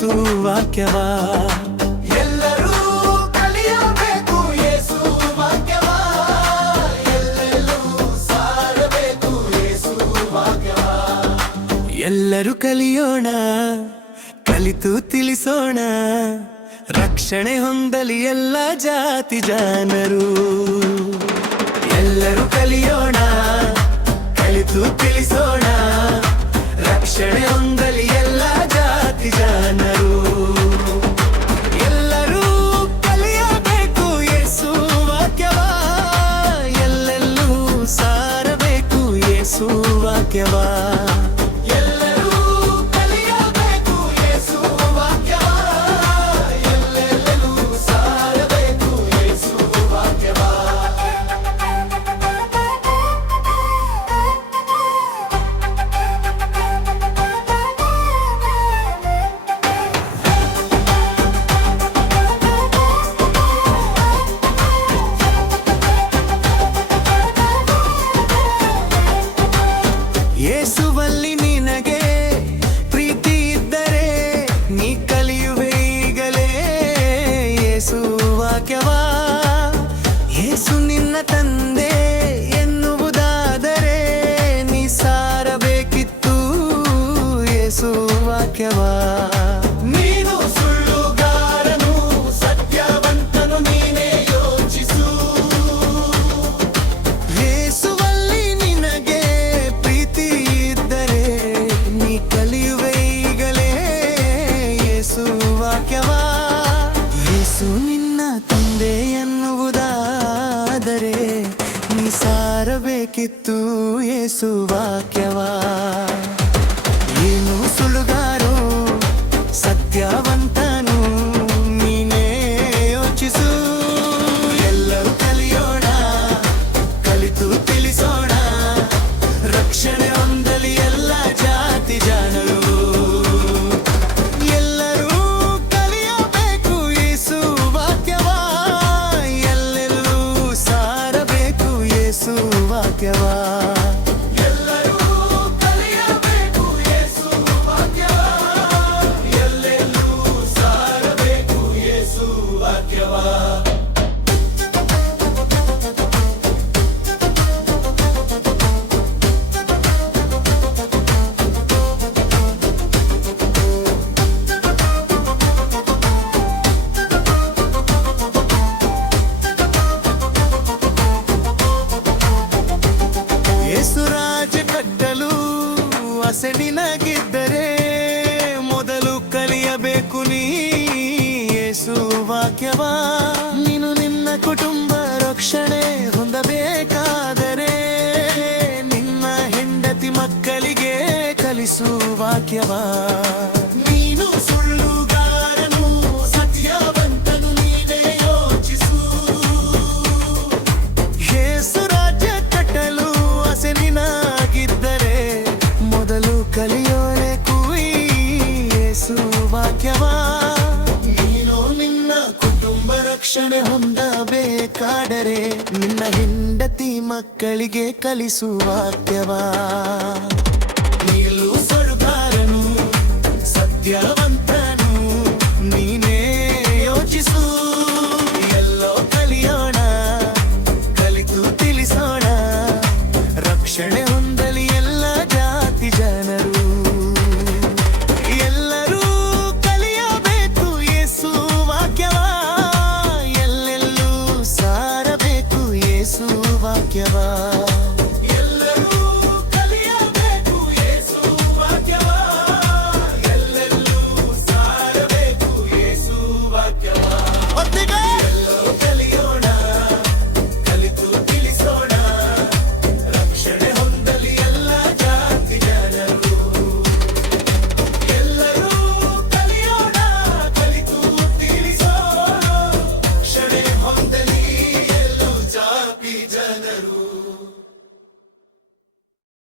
ಯೇಸು ವಾಕ್ಯವ. ಎಲ್ಲರೂ ಕಲಿಯಬೇಕು ಯೇಸು ವಾಕ್ಯವ, ಎಲ್ಲೆಲ್ಲೂ ಸಾರಬೇಕು ಯೇಸು ವಾಕ್ಯವ. ಎಲ್ಲರೂ ಕಲಿಯೋಣ, ಕಲಿತು ತಿಳಿಸೋಣ, ರಕ್ಷಣೆ ಹೊಂದಲಿ ಎಲ್ಲ ಜಾತಿ ಜನರು. ಎಲ್ಲರೂ ಕಲಿಯೋಣ, ಕಲಿತು ತಿಳಿಸೋಣ, ರಕ್ಷಣೆ ಹೊಂದಲಿ ಎಲ್ಲ ಜಾತಿ ಜನರು. ಎಲ್ಲರೂ ಕಲಿಯಬೇಕು ಯೇಸು ವಾಕ್ಯವ, ಎಲ್ಲೆಲ್ಲೂ ಸಾರಬೇಕು ಯೇಸು ವಾಕ್ಯವ. ಯೇಸುವಲ್ಲಿ ನಿನಗೆ ಪ್ರೀತಿ ಇದ್ದರೆ ನೀ ಕಲಿಯುವೆ ಈಗಲೇ ಯೇಸು ವಾಕ್ಯವ. ಯೇಸು ನಿನ್ನ ತಂದೆ ಎನ್ನುವುದಾದರೆ ನೀ ಸಾರಬೇಕಿತ್ತು ಯೇಸು ವಾಕ್ಯವ. ನೀನು ಸುಳ್ಳುಗಾರನು ಸತ್ಯವಂತನು ನೀನೇ ಯೋಚಿಸು. ಯೇಸುವಲ್ಲಿ ನಿನಗೆ ಪ್ರೀತಿ ಇದ್ದರೆ ನೀ ಕಲಿಯುವೆ ಈಗಲೇ ಯೇಸು ವಾಕ್ಯವ. ಯೇಸು ನಿನ್ನ ತಂದೆ ಎನ್ನುವುದಾದರೆ ನೀ ಸಾರಬೇಕಿತ್ತು ಯೇಸು ವಾಕ್ಯವ. ಏನು ಸುಳ್ಳುಗಾರೋ ಸತ್ಯವಂತನು ನೀನೇ ಯೋಚಿಸು. ಎಲ್ಲರೂ ಕಲಿಯೋಣ, ಕಲಿತು ತಿಳಿಸೋಣ, ರಕ್ಷಣೆ ಹೊಂದಲಿ ಎಲ್ಲ ಜಾತಿ ಜನರು. ಎಲ್ಲರೂ ಕಲಿಯಬೇಕು ಯೇಸು ವಾಕ್ಯವ, ಎಲ್ಲೆಲ್ಲೂ ಸಾರಬೇಕು ಯೇಸು ವಾಕ್ಯವ. ಯೇಸು ರಾಜ್ಯ ಕಟ್ಟಲು ಆಸೆ ನಿನಗಿದ್ದರೆ ಮೊದಲು ಕಲಿಯಬೇಕು ನೀ ಯೇಸು ವಾಕ್ಯವ. ನೀನು ನಿನ್ನ ಕುಟುಂಬ ರಕ್ಷಣೆ ಹೊಂದಬೇಕಾದರೆ ನಿನ್ನ ಹೆಂಡತಿ ಮಕ್ಕಳಿಗೆ ಕಲಿಸು ವಾಕ್ಯವ. ನೀನು ಸುಳ್ಳುಗಾರನು ಸತ್ಯವಂತನು ನೀನೇ ಯೋಚಿಸು. ಯೇಸು ರಾಜ್ಯ ಕಟ್ಟಲು ಆಸೆ ನಿನಗಿದ್ದರೆ ಮೊದಲು ಕಲಿಯಬೇಕು ಯೇಸು ವಾಕ್ಯವ. ನೀನು ನಿನ್ನ ಕುಟುಂಬ ರಕ್ಷಣೆ ಹೊಂದಬೇಕಾದರೆ ನಿನ್ನ ಹೆಂಡತಿ ಮಕ್ಕಳಿಗೆ ಕಲಿಸು ವಾಕ್ಯವ.